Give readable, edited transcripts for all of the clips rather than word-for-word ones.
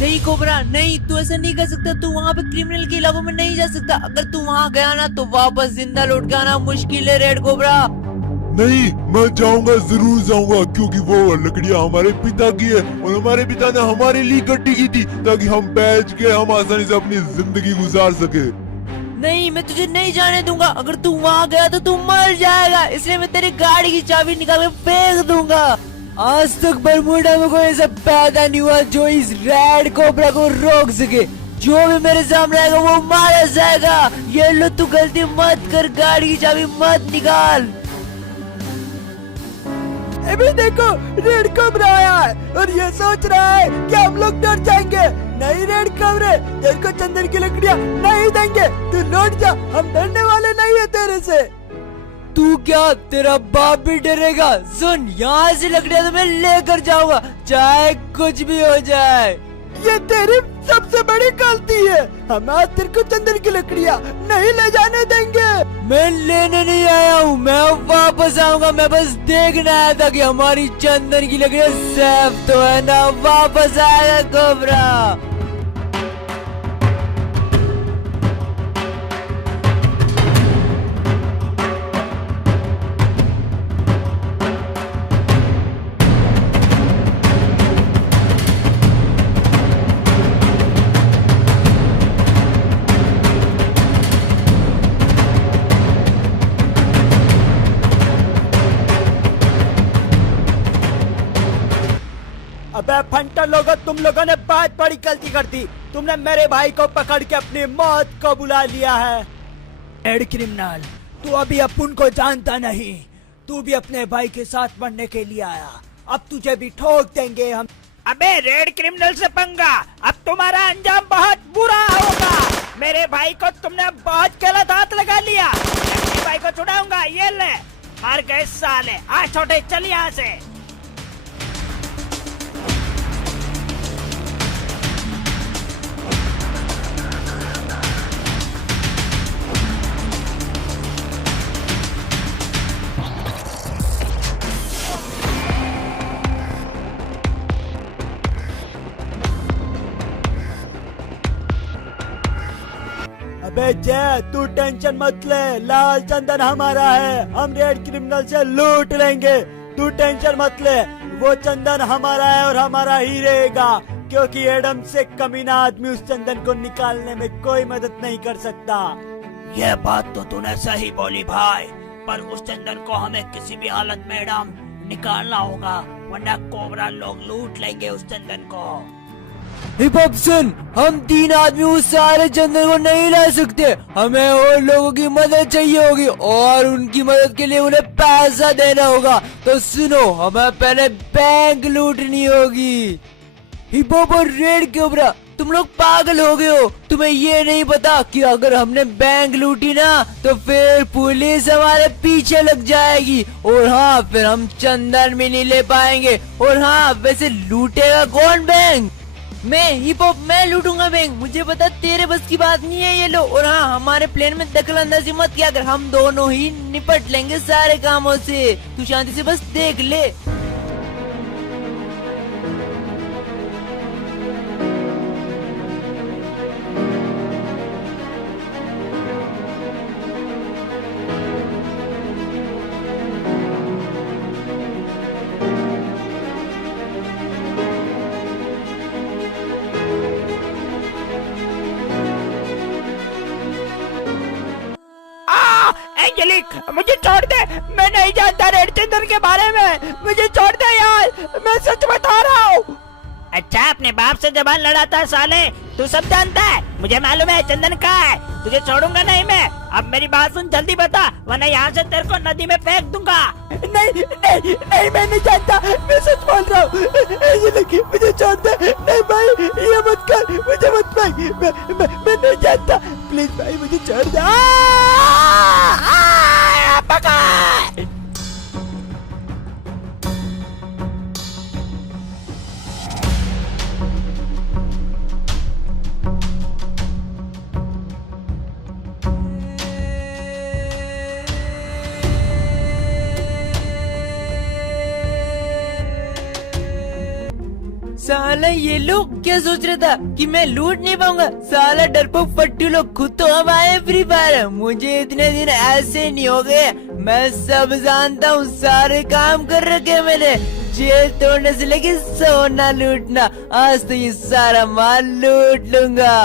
नहीं कोबरा नहीं, तू ऐसा नहीं कर सकता। तू वहाँ पे क्रिमिनल के इलाकों में नहीं जा सकता। अगर तू वहाँ गया ना तो वापस जिंदा लौट के आना मुश्किल है रेड कोबरा। नहीं, मैं जाऊंगा, जरूर जाऊंगा, क्योंकि वो लकड़ियाँ हमारे पिता की है और हमारे पिता ने हमारे लिए इकट्ठी की थी ताकि हम बेच के हम आसानी से अपनी जिंदगी गुजार सके। नहीं, मैं तुझे नहीं जाने दूंगा। अगर तू वहाँ गया तो तू मर जाएगा, इसलिए मैं तेरी गाड़ी की चाबी निकाल के फेंक दूंगा। आज तक बरमूडा में कोई ऐसा पैदा नहीं हुआ जो इस रेड कोबरा को रोक सके। जो भी मेरे सामने आएगा वो मारा जाएगा। ये लो, तू गलती मत कर, गाड़ी की चाबी मत निकाल। अभी देखो रेड कोबरा आया है और ये सोच रहा है कि हम लोग डर जाएंगे। नहीं रेड कोबरे, तेरे को चंदन की लकड़ियाँ नहीं देंगे, तू लौट जा, हम डरने वाले नहीं है तेरे से। तू क्या, तेरा बाप भी डरेगा? सुन, यहाँ से लकड़ियाँ तो मैं लेकर जाऊंगा, चाहे कुछ भी हो जाए। ये तेरी सबसे बड़ी गलती है। हम आज तेरे को चंदन की लकड़ियाँ नहीं ले जाने देंगे। मैं लेने नहीं आया हूँ, मैं वापस आऊंगा। मैं बस देखने आया था कि हमारी चंदन की लकड़ियाँ सेफ तो है ना। वापस आएगा कोबरा। अबे फंटर लोगों, तुम लोगों ने बहुत बड़ी गलती कर दी। तुमने मेरे भाई को पकड़ के अपनी मौत को बुला लिया है। रेड क्रिमिनल, तू अभी अपुन को जानता नहीं। तू भी अपने भाई के साथ मरने के लिए आया। अब तुझे भी ठोक देंगे हम। अबे रेड क्रिमिनल से पंगा, अब तुम्हारा अंजाम बहुत बुरा होगा। मेरे भाई को तुमने बहुत गलत हाथ लगा लिया। अपने भाई को छुड़ाऊंगा, ये ले। मर गए साले। आज छोटे, चल यहाँ से। अबे जय, तू टेंशन मत ले, लाल चंदन हमारा है। हम रेड क्रिमिनल से लूट लेंगे। तू टेंशन मत ले, वो चंदन हमारा है और हमारा ही रहेगा, क्योंकि एडम से कमीना आदमी उस चंदन को निकालने में कोई मदद नहीं कर सकता। ये बात तो तूने सही बोली भाई, पर उस चंदन को हमें किसी भी हालत में एडम निकालना होगा, वरना कोबरा लोग लूट लेंगे उस चंदन को। हिप हॉप सुन, हम 3 आदमी उस सारे चंदन को नहीं ला सकते। हमें और लोगों की मदद चाहिए होगी और उनकी मदद के लिए उन्हें पैसा देना होगा। तो सुनो, हमें पहले बैंक लूटनी होगी। हिप हॉप और रेड कोबरा, तुम लोग पागल हो गए हो। तुम्हें ये नहीं पता कि अगर हमने बैंक लूटी ना तो फिर पुलिस हमारे पीछे लग जाएगी और हाँ, फिर हम चंदन भी नहीं ले पाएंगे। और हाँ, वैसे लूटेगा कौन बैंक? मैं हिप हॉप, मैं लूटूंगा बैंक। मुझे पता तेरे बस की बात नहीं है ये लो। और हाँ, हमारे प्लान में दखल अंदाजी मत किया कर, हम दोनों ही निपट लेंगे सारे कामों से। तू शांति से बस देख ले। एंजेलिक, मुझे छोड़ दे। मैं नहीं जानता रेड चंदन के बारे में, मुझे छोड़ दे यार, मैं सच बता रहा हूँ। अच्छा, अपने बाप से जबान लड़ाता साले, तू सब जानता है। मुझे मालूम है चंदन कहाँ है, तुझे छोड़ूंगा नहीं मैं। अब मेरी बात सुन, जल्दी बता, वरना यहाँ से तेरे को नदी में फेंक दूंगा। नहीं नहीं नहीं, मैं नहीं जानता, मैं सच बोल रहा हूँ। मुझे छोड़ दे। नहीं भाई, ये मत कर, मुझे मत भाई, मैं नहीं जानता, प्लीज भाई मुझे छोड़ दे। पकड़। साला ये लोग क्या सोच रहा था कि मैं लूट नहीं पाऊंगा। साला डरपोक फट्टू लोग खुद तो हम आए फ्री फायर, मुझे इतने दिन ऐसे नहीं हो गए। मैं सब जानता हूँ, सारे काम कर रखे मैंने, जेल तोड़ने से लेके सोना लूटना। आज तो ये सारा माल लूट लूंगा।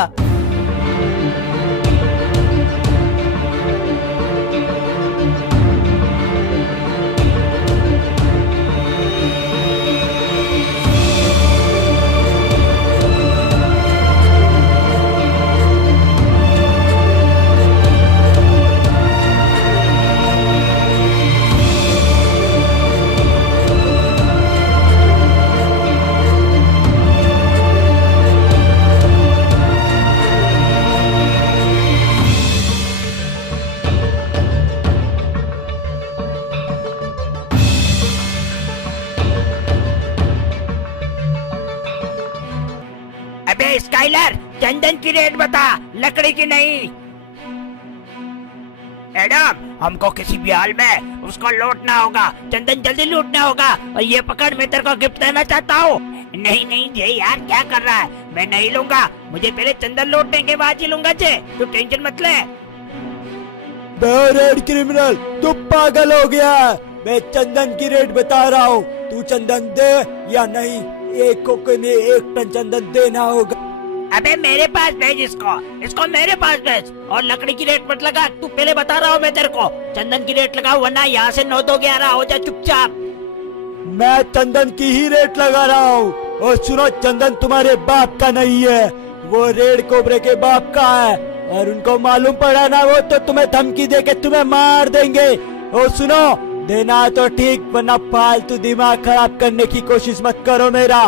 अबे स्काइलर, चंदन की रेट बता, लकड़ी की नहीं। एडम, हमको किसी भी हाल में उसको लूटना होगा, चंदन जल्दी लूटना होगा। और ये पकड़, मैं तेरे को गिफ्ट देना चाहता हूँ। नहीं नहीं जे यार, क्या कर रहा है? मैं नहीं लूंगा, मुझे पहले चंदन लूटने के बाद ही लूंगा जे, तू टेंशन मत ले। रेड क्रिमिनल, तू पागल हो गया। मैं चंदन की रेट बता रहा हूँ, तू चंदन दे या नहीं। एक कोके में 1 टन चंदन देना होगा। अबे मेरे पास भेज इसको मेरे पास भेज। और लकड़ी की रेट मत लगा, तू पहले बता रहा हूँ मैं तेरे को। चंदन की रेट लगा, वरना यहाँ से 9 2 11 हो जा चुपचाप। मैं चंदन की ही रेट लगा रहा हूँ। और सुनो, चंदन तुम्हारे बाप का नहीं है, वो रेड कोबरे के बाप का है। और उनको मालूम पड़ा ना, वो तो तुम्हें धमकी दे के तुम्हें मार देंगे। और सुनो, देना तो ठीक, वरना फालतू दिमाग खराब करने की कोशिश मत करो मेरा।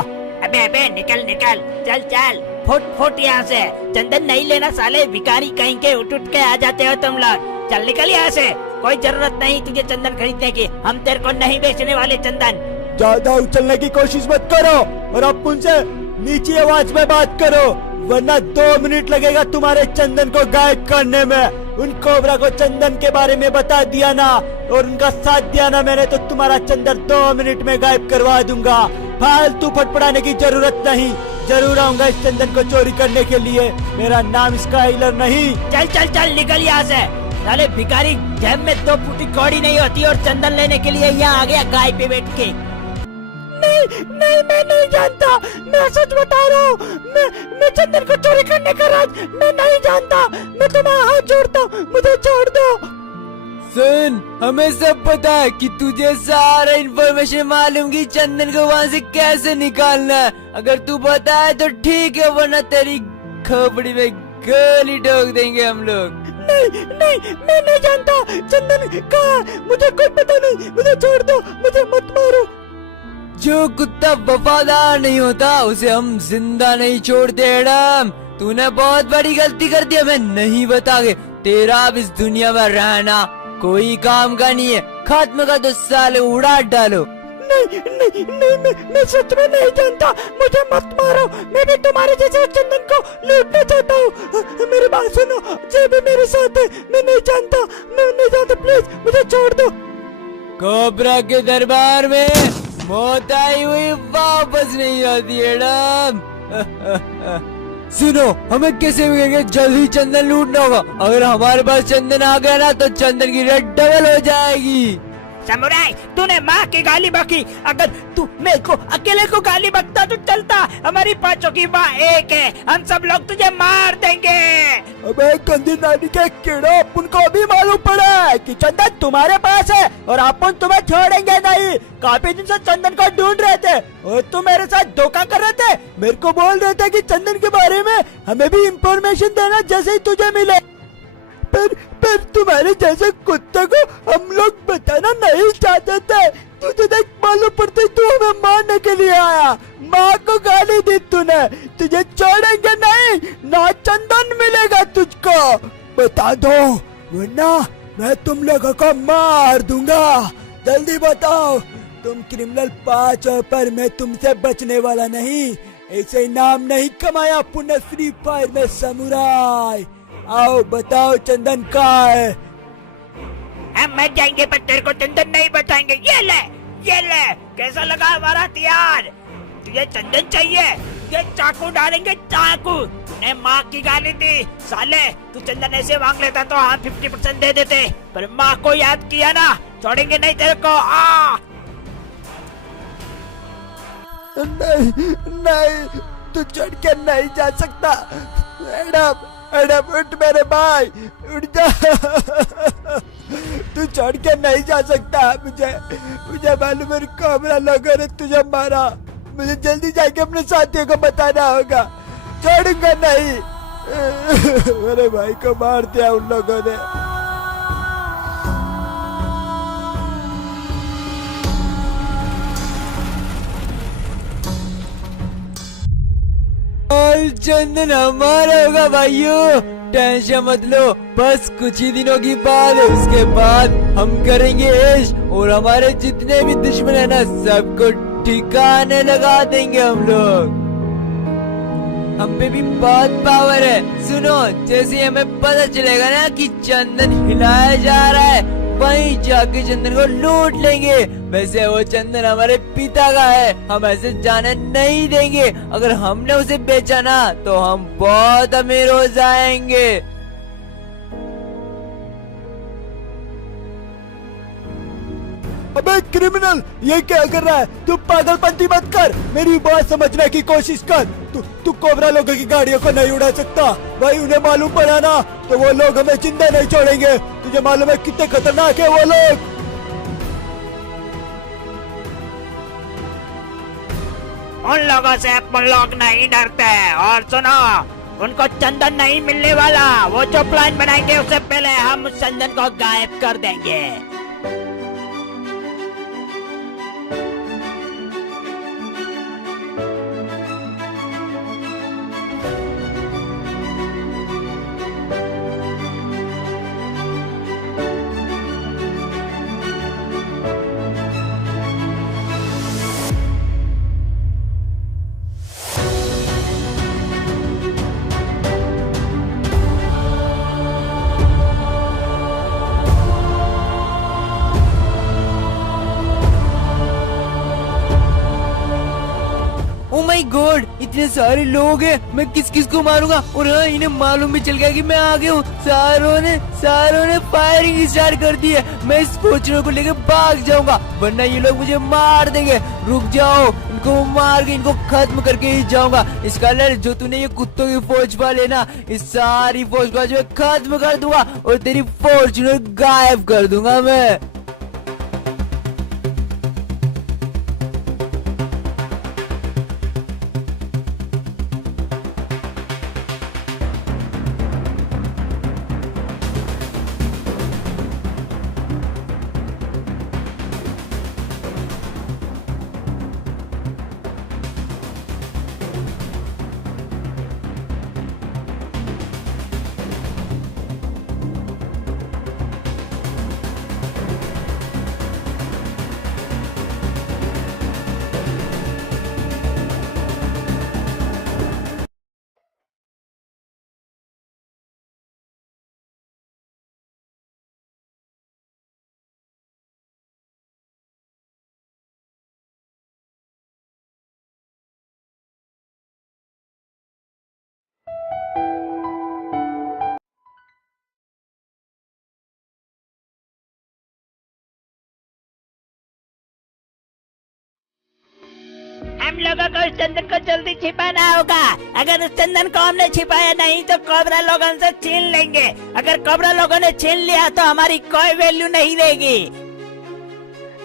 अबे निकल निकल, चल चल, फुट यहाँ से। चंदन नहीं लेना साले, भिखारी कहीं के उठ के आ जाते हो तुम लोग। चल निकल यहाँ से, कोई जरूरत नहीं तुझे चंदन खरीदने की, हम तेरे को नहीं बेचने वाले चंदन। ज्यादा उछलने की कोशिश मत करो, और अब उनसे नीची आवाज में बात करो, वरना 2 मिनट लगेगा तुम्हारे चंदन को गायब करने में। उन कोबरा को चंदन के बारे में बता दिया ना, और उनका साथ दिया ना मैंने, तो तुम्हारा चंदन 2 मिनट में गायब करवा दूंगा। फालतू फटफड़ाने की जरूरत नहीं, जरूर आऊंगा इस चंदन को चोरी करने के लिए। मेरा नाम स्काइलर नहीं। चल चल चल, निकल यहाँ से। साले भिखारी, जेब में 2 फूटी कौड़ी नहीं होती, और चंदन लेने के लिए यहाँ आ गया गाय पे बैठ के। नहीं, मैं नहीं जानता, मैं सच बता रहा हूँ। मैं चंदन को चोरी करने का राज मैं नहीं जानता। मैं तुम्हारा हाथ जोड़ता हूँ, मुझे छोड़ दो। सुन, हमें सब पता है कि तुझे सारा इन्फॉर्मेशन मालूम कि चंदन को वहाँ से कैसे निकालना है। अगर तू बताए तो ठीक है, वरना तेरी खोपड़ी में गोली ठोक देंगे हम लोग। नहीं, मैं नहीं जानता चंदन कहाँ है, मुझे कोई पता नहीं, मुझे छोड़ दो, मुझे मत मारो। जो कुत्ता वफादार नहीं होता उसे हम जिंदा नहीं छोड़ते। एडम, तूने बहुत बड़ी गलती कर दी, हमें नहीं बतागे। तेरा अब इस दुनिया में रहना कोई काम का नहीं है, खत्म कर दो साले, उड़ा डालो। नहीं, मैं सच में नहीं जानता, मुझे मत मारो। मैं भी तुम्हारे जैसे चंदन को लूटना चाहता हूँ। मेरी बात सुनो, जे भी मेरे साथ है, मैं नहीं जानता, प्लीज मुझे छोड़ दो। कोबरा के दरबार में मौत आई हुई वापस नहीं आती। एडम सुनो, हमें कैसे भी जल्द ही चंदन लूटना होगा। अगर हमारे पास चंदन आ गया ना, तो चंदन की रेट डबल हो जाएगी। समुराई, तूने माँ की गाली बकी। अगर तू मेरे को अकेले को गाली बकता तो चलता, हमारी 5 की माँ एक है, हम सब लोग तुझे मार देंगे। अबे गंदी नानी के कीड़ो, अपन को भी मालूम पड़ा है कि चंदन तुम्हारे पास है, और अपन तुम्हें छोड़ेंगे नहीं। काफी दिन से चंदन को ढूंढ रहे थे, और तुम मेरे साथ धोखा कर रहे थे। मेरे को बोल रहे थे कि चंदन के बारे में हमें भी इंफॉर्मेशन देना जैसे ही तुझे मिले। पर तुम्हारे जैसे कुत्ते को हम लोग बताना नहीं चाहते थे। तुझे देख मालूम पड़ती, तू हमें मारने के लिए आया, माँ को गाली दी तूने। तुझे छोड़ेंगे नहीं, ना चंदन मिलेगा तुझको, बता दो, वरना मैं तुम लोगों को मार दूंगा। जल्दी बताओ, तुम क्रिमिनल 5 पर मैं तुमसे बचने वाला नहीं। ऐसे नाम नहीं कमाया पुनः फ्री फायर में समुराई। आओ बताओ, चंदन कहाँ है? हम मर जाएंगे पर तेरे को चंदन नहीं बचाएंगे। ये ले, कैसा लगा हमारा हथियार? तुझे चंदन चाहिए? ये चाकू डालेंगे, चाकू। तूने माँ की गाली दी साले। तू चंदन ऐसे मांग लेता तो हम 50% दे देते, पर माँ को याद किया ना, छोड़ेंगे नहीं तेरे को। नहीं नहीं, तू चढ़ के नहीं जा सकता। एडम एडम उठ मेरे भाई, उठ जा। तू चढ़ के नहीं जा सकता। मुझे मालूम है कोबरा लोगों ने तुझे मारा। मुझे जल्दी जाके अपने साथियों को बताना होगा। छोड़ूंगा नहीं। मेरे भाई को मार दिया उन लोगों ने। और चंदन हमारा होगा भाइयों, टेंशन मत लो। बस कुछ ही दिनों की बात है, उसके बाद हम करेंगे ऐश और हमारे जितने भी दुश्मन है ना, सबको ठिकाने लगा देंगे हम लोग। हम पे भी बहुत पावर है। सुनो, जैसे हमें पता चलेगा ना कि चंदन हिलाया जा रहा है, वहीं जाके चंदन को लूट लेंगे। वैसे वो चंदन हमारे पिता का है, हम ऐसे जाने नहीं देंगे। अगर हमने उसे बेचा ना तो हम बहुत अमीर हो जाएंगे। अबे क्रिमिनल, ये क्या कर रहा है? तू पागलपंती मत कर, मेरी बात समझने की कोशिश कर। तू कोबरा लोगों की गाड़ियों को नहीं उड़ा सकता भाई। उन्हें मालूम पड़ा ना तो वो लोग हमें जिंदा नहीं छोड़ेंगे। तुझे मालूम है कितने खतरनाक है वो लोग। उन लोगों से अपन लोग नहीं डरते। और सुनो, उनको चंदन नहीं मिलने वाला। वो जो प्लान बनाएंगे उससे पहले हम उस चंदन को गायब कर देंगे। ओ माय गॉड, इतने सारे लोग हैं, मैं किस किस को मारूंगा? और हाँ, इन्हें मालूम भी चल गया कि मैं आ गया हूँ। सारों ने फायरिंग स्टार्ट कर दी है। मैं इस फॉर्च्यूनर को लेकर भाग जाऊंगा, वरना ये लोग मुझे मार देंगे। रुक जाओ, इनको मार के इनको खत्म करके ही जाऊंगा। स्कारलेट, जो तूने ये कुत्तों की फौज पाले ना, इस सारी फौज को जो खत्म कर दूंगा और तेरी फॉर्च्यूनर गायब कर दूंगा मैं। हम लोगों को उस चंदन को जल्दी छिपाना होगा। अगर उस चंदन को हमने छिपाया नहीं तो कोबरा लोग हमसे छीन लेंगे। अगर कोबरा लोगों ने छीन लिया तो हमारी कोई वैल्यू नहीं रहेगी।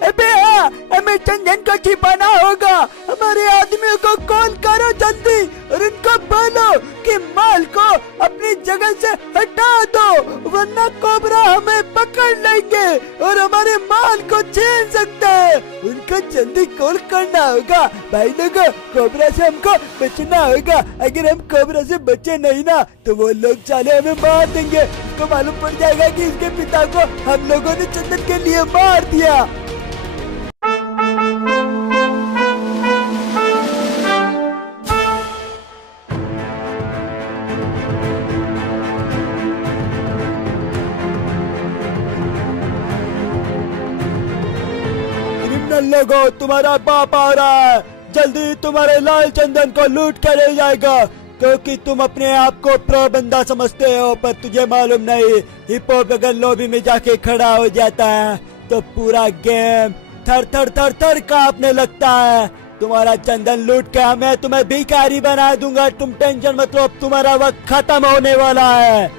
अबे हाँ, हमें चंदन को छिपाना होगा। हमारे आदमियों को कॉल करो जल्दी और उनको बोलो कि माल को अपनी जगह से हटा दो, वरना कोबरा हमें पकड़ लेंगे और हमारे माल को छीन सकते हैं। उनको जल्दी कॉल करना होगा। भाई लोगों, कोबरा से हमको बचना होगा। अगर हम कोबरा से बचे नहीं ना तो वो लोग साले हमें मार देंगे। उसको मालूम पड़ जाएगा कि इसके पिता को हम लोगों ने चंदन के लिए मार दिया। लोगों, तुम्हारा बाप आ रहा है। जल्दी तुम्हारे लाल चंदन को लूट कर ले जाएगा, क्योंकि तुम अपने आप को प्रो बंदा समझते हो, पर तुझे मालूम नहीं हिप हॉप अगर लॉबी में जाके खड़ा हो जाता है तो पूरा गेम थर थर थर थर कांपने लगता है। तुम्हारा चंदन लूट के मैं तुम्हें भिखारी बना दूंगा, तुम टेंशन मत लो, अब तुम्हारा वक्त खत्म होने वाला है।